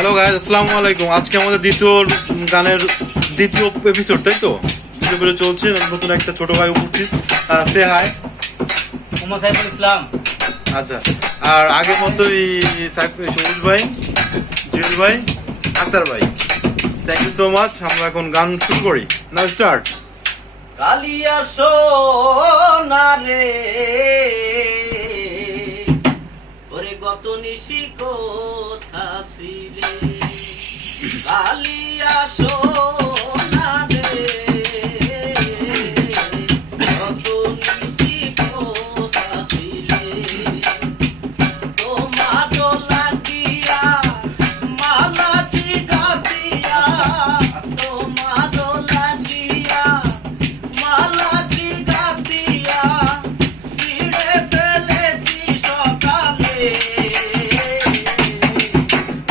Hello guys, আসসালামু আলাইকুম। আজকে আমাদের দ্বিতীয় গানের দ্বিতীয় এপিসোড, তাই তো? ভিডিও চলছে। নতুন একটা ছোট ভাই উপস্থিত। সে হাই। মোহাম্মদ সাইফুল ইসলাম। আচ্ছা, আর আগের মতোই সবুজ ভাই, জুয়েল ভাই, আক্তার ভাই। Thank you so much. আমরা এখন গান শুরু করি। নাও স্টার্ট। কালিয়া সোনারে ওরে গত নিশি কোথাছিলে, কালিয়া সোনারে গত নিশি কোথাছিলে, তোমার লাগিয়া মালাটি গাতিয়া, তোমার লাগিয়া মালাটি গাতিয়া ছিঁড়ে ফেলেছি সকালে,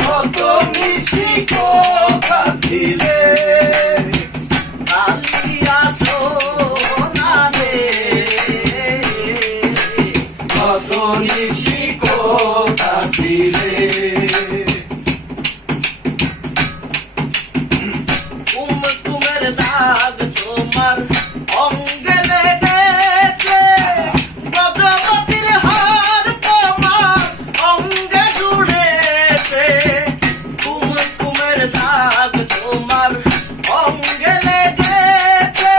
কত নিশি কথা ছিলে, কালিয়া সোনারে কত নিশি কথা ছিলে। কুমকুমের দাগ তোমার অঙ্গে লেগেছে, বজ্রপাতির হার তোমার অঙ্গে জুড়েছে, কুমকুমের দাগ তোমার অঙ্গে লেগেছে,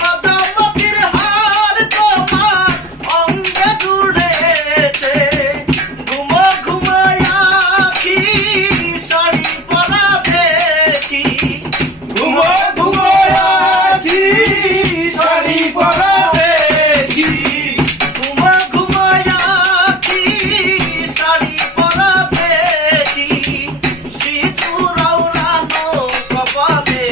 বজ্রপাতির হার তোমার অঙ্গে জুড়েছে, ঘুমো ঘুমায়া কি শাড়ি পরা দেখি, ঘুমো ঘুমো আছি শাড়ি পরা দেখি, ঘুমো ঘুমায়া কি শাড়ি পরা দেখি, সিঁদুর আওড়ানো কপালে,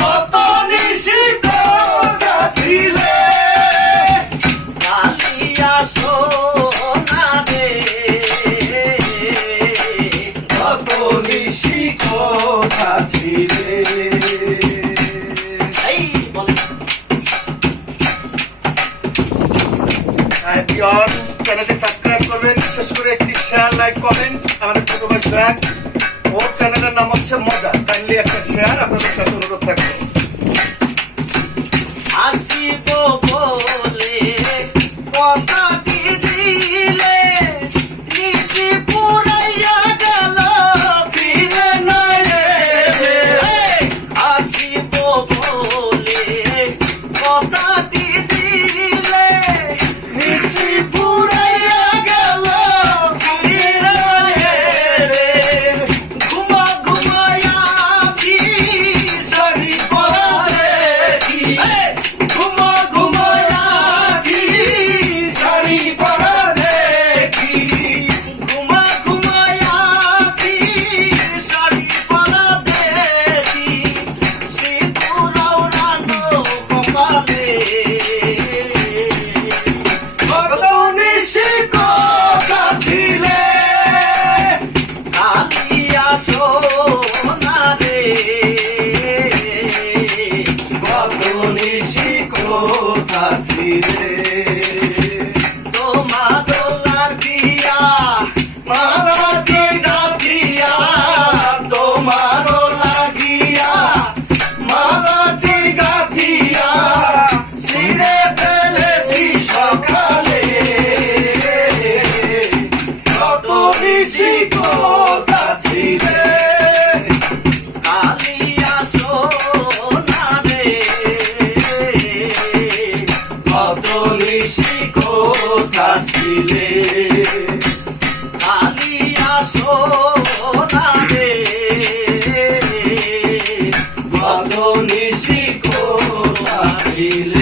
কত নিশি কথা ছিলে, কালিয়া সোনারে কত নিশি কথা ছিলে। এই বলো। চ্যানেলটি সাবস্ক্রাইব করবেন, বিশেষ করে একটি শেয়ার, লাইক, কমেন্ট। আমাদের ছোট ভাই সোহাগ, ওর চ্যানেলের নাম হচ্ছে মজা। কাইন্ডলি একটা শেয়ার আপনাদের কাছে অনুরোধ থাকবে। আসিব বলে কথাটি দিলে, নিশি পুরাইয়া গেল ফিরে নাই রে। আসিব বলে কথাটি দিলে, নিশি পুরাইয়া গেল ফিরে নাই রে। ঘুমা ঘুমায়া কি শাড়ি পরা দেখি, ঘুমা ঘুমায়া কি শাড়ি পরা দেখি, ঘুমা ঘুমায়া কি শাড়ি পরা দেখি, সিঁদুর আওড়ানো কপালে, কত নিশি কথা ছিলে, কালিয়া সোনারে কত নিশি কথা ছিলে। তোমার লাগিয়া মালাটি গাথিয়া, তোমার লাগিয়া মালাটি গাথিয়া ছিঁড়ে ফেলেছি সকালে, কত নিশি কথা ছিলে, কালিয়া সোনারে কত নিশি কথা ছিলে, কালিয়া সোনারে কত নিশি কথা ছিলে।